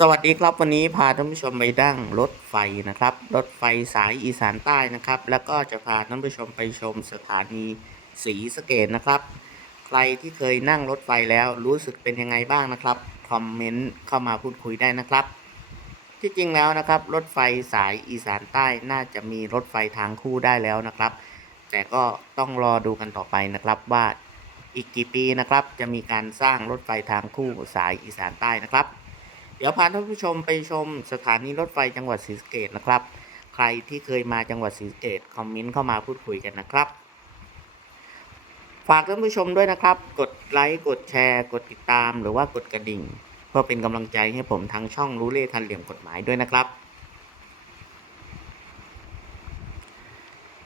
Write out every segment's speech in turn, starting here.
สวัสดีครับวันนี้พาท่านผู้ชมไปดั้งรถไฟนะครับรถไฟสายอีสานใต้นะครับ แล้วก็จะพาท่านผู้ชมไปชมสถานีศรีสะเกดนะครับ ใครที่เคยนั่งรถไฟแล้วรู้สึกเป็นยังไงบ้างนะครับคอมเมนต์เข้ามาพูดคุยได้นะครับ ที่จริงแล้วนะครับ รถไฟสายอีสานใต้น่าจะมีรถไฟทางคู่ได้แล้วนะครับ แต่ก็ต้องรอดูกันต่อไปนะครับว่าอีกกี่ปีนะครับ จะมีการสร้างรถไฟทางคู่สายอีสานใต้นะครับ เดี๋ยวพาท่านผู้ชมไปชมสถานีรถไฟจังหวัดศรีสะเกษนะครับ ใครที่เคยมาจังหวัดศรีสะเกษคอมเมนต์เข้ามาพูดคุยกันนะครับ ฝากท่านผู้ชมด้วยนะครับ กดไลค์กดแชร์ กดติดตาม หรือว่ากดกระดิ่ง เพื่อเป็นกำลังใจให้ผมทางช่องรู้เล่ทันเหลี่ยมกฎหมายด้วยนะครับ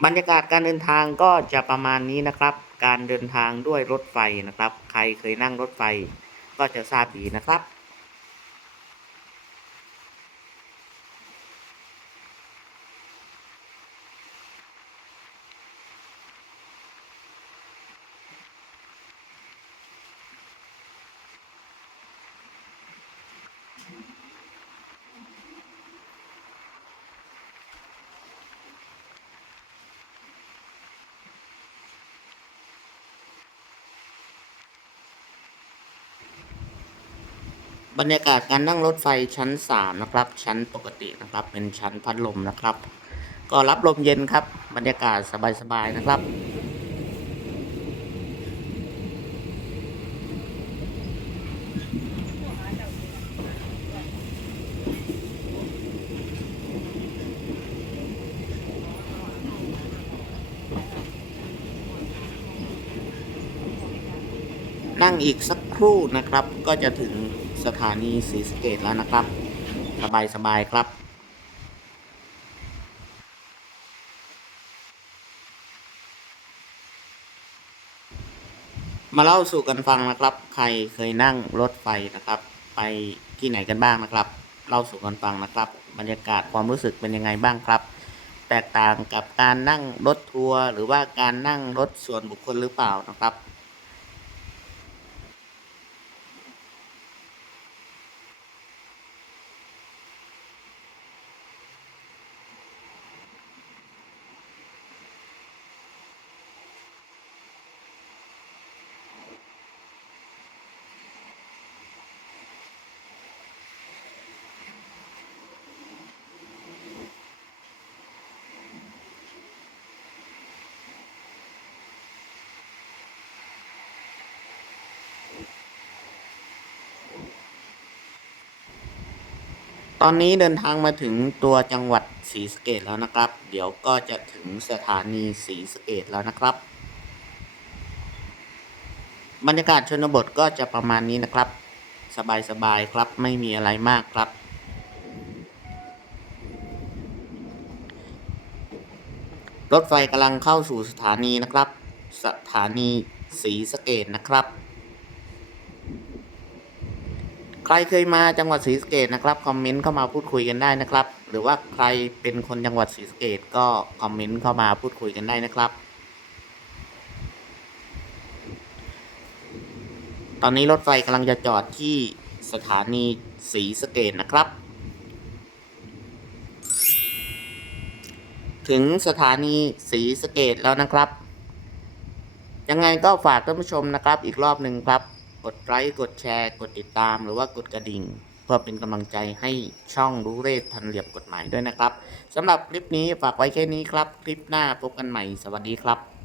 บรรยากาศการเดินทางก็จะประมาณนี้นะครับ การเดินทางด้วยรถไฟนะครับ ใครเคยนั่งรถไฟก็จะทราบดีนะครับ บรรยากาศการนั่งรถไฟชั้น 3 นะครับ ชั้นปกตินะครับ เป็นชั้นพัดลมนะครับ ก็รับลมเย็นครับ บรรยากาศสบายๆนะครับนั่งอีกสักครู่นะครับก็จะถึง สถานีศรีสะเกดแล้วนะครับ สบายๆครับ มาเล่าสู่กันฟังนะครับ ใครเคยนั่งรถไฟนะครับ ไปที่ไหนกันบ้างนะครับ เล่าสู่กันฟังนะครับ บรรยากาศความรู้สึกเป็นยังไงบ้างครับ แตกต่างกับการนั่งรถทัวร์หรือว่าการนั่งรถส่วนบุคคลหรือเปล่านะครับ ตอนนี้เดินทางมาถึงตัวจังหวัดศรีสะเกดแล้วนะครับ เดี๋ยวก็จะถึงสถานีศรีสะเกดแล้วนะครับ บรรยากาศชนบทก็จะประมาณนี้นะครับ สบายๆครับไม่มีอะไรมากครับ รถไฟกำลังเข้าสู่สถานีนะครับ สถานีศรีสะเกดนะครับ ใครเคยมาจังหวัดศรีสะเกดนะครับคอมเมนต์เข้ามาพูดคุยกันได้นะครับ หรือว่าใครเป็นคนจังหวัดศรีสะเกดก็คอมเมนต์เข้ามาพูดคุยกันได้นะครับ ตอนนี้รถไฟกำลังจะจอดที่สถานีศรีสะเกดนะครับ ถึงสถานีศรีสะเกดแล้วนะครับ ยังไงก็ฝากท่านผู้ชมนะครับ อีกรอบหนึ่งครับ ดไลค์กดแชร์ กดติดตามหรือว่ากดกระดิ่ง เพื่อเป็นกำลังใจให้ช่องรู้เรศทันเหลี่ยมกฎหมายด้วยนะครับสำหรับคลิปนี้ฝากไว้แค่นี้ครับ คลิปหน้าพบกันใหม่สวัสดีครับ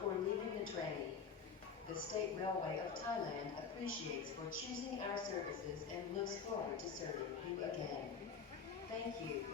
before leaving the train. The State Railway of Thailand appreciates for choosing our services and looks forward to serving you again. Thank you.